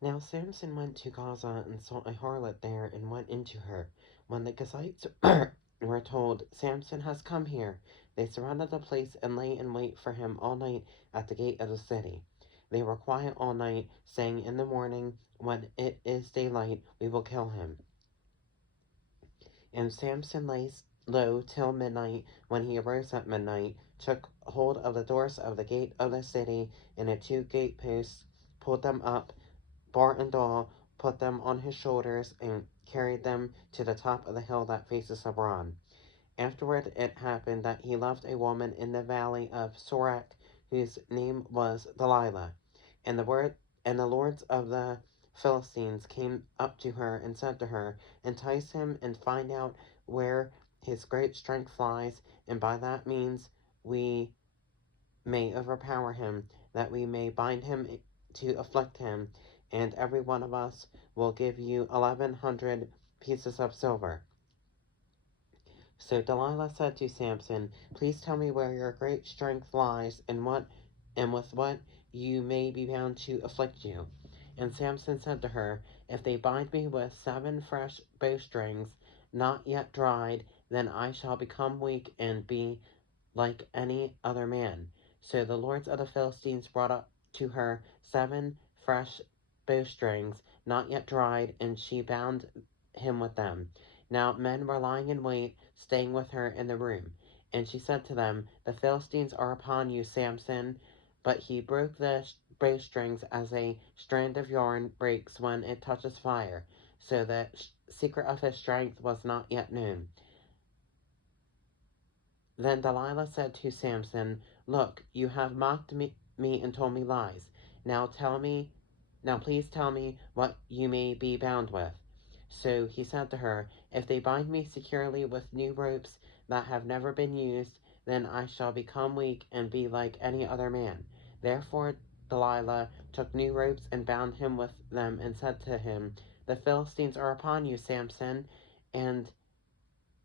Now Samson went to Gaza and saw a harlot there and went into her. When the Gazites were told, Samson has come here, they surrounded the place and lay in wait for him all night at the gate of the city. They were quiet all night, saying, in the morning, when it is daylight, we will kill him. And Samson lay low till midnight. When he arose at midnight, took hold of the doors of the gate of the city and the two gateposts, pulled them up, bar and all, put them on his shoulders, and carried them to the top of the hill that faces Hebron. Afterward it happened that he loved a woman in the valley of Sorek, whose name was Delilah. And the lords of the Philistines came up to her and said to her, entice him and find out where his great strength lies, and by that means we may overpower him, that we may bind him to afflict him, and every one of us will give you 1,100 pieces of silver. So Delilah said to Samson, please tell me where your great strength lies, and with what you may be bound to afflict you. And Samson said to her, if they bind me with 7 fresh bowstrings, not yet dried, then I shall become weak and be like any other man. So the lords of the Philistines brought up to her 7 fresh bowstrings, not yet dried, and she bound him with them. Now men were lying in wait, staying with her in the room. And she said to them, the Philistines are upon you, Samson. But he broke the bowstrings as a strand of yarn breaks when it touches fire. So the secret of his strength was not yet known. Then Delilah said to Samson, look, you have mocked me and told me lies. Now please tell me what you may be bound with. So he said to her, if they bind me securely with new ropes that have never been used, then I shall become weak and be like any other man. Therefore Delilah took new ropes and bound him with them and said to him, the Philistines are upon you, Samson, and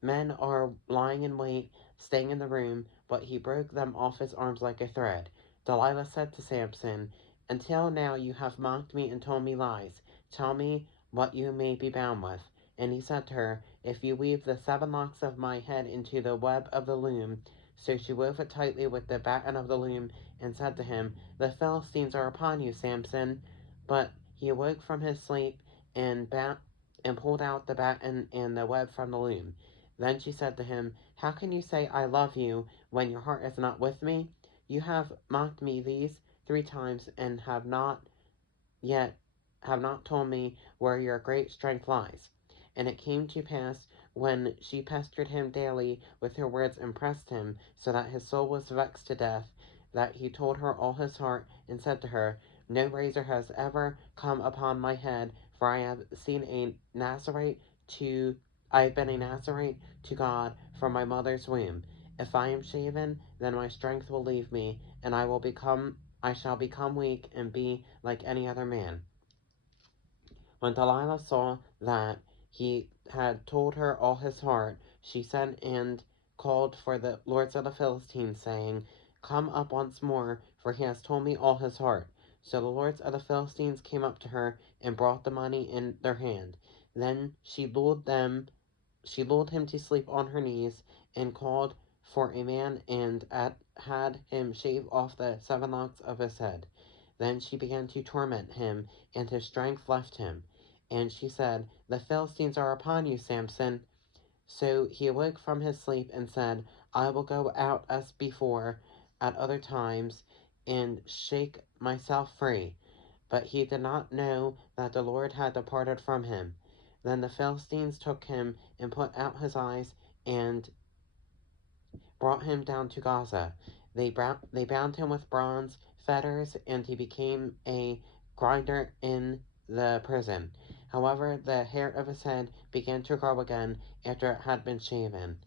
men are lying in wait, staying in the room, but he broke them off his arms like a thread. Delilah said to Samson, until now you have mocked me and told me lies. Tell me what you may be bound with. And he said to her, if you weave the 7 locks of my head into the web of the loom. So she wove it tightly with the batten of the loom, and said to him, the Philistines are upon you, Samson. But he awoke from his sleep and pulled out the batten and the web from the loom. Then she said to him, how can you say I love you when your heart is not with me? You have mocked me these 3 times and have not told me where your great strength lies. And it came to pass, when she pestered him daily with her words and pressed him, so that his soul was vexed to death, that he told her all his heart, and said to her, no razor has ever come upon my head, for I have been a Nazarite to God from my mother's womb. If I am shaven, then my strength will leave me, and I shall become weak and be like any other man. When Delilah saw that he had told her all his heart, she sent and called for the lords of the Philistines, saying, come up once more, for he has told me all his heart. So the lords of the Philistines came up to her and brought the money in their hand. Then she lulled him to sleep on her knees, and called for a man and had him shave off the 7 locks of his head. Then she began to torment him, and his strength left him. And she said, the Philistines are upon you, Samson. So he awoke from his sleep and said, I will go out as before at other times and shake myself free. But he did not know that the Lord had departed from him. Then the Philistines took him and put out his eyes and brought him down to Gaza. They bound him with bronze fetters, and he became a grinder in the prison. However, the hair of his head began to grow again after it had been shaven.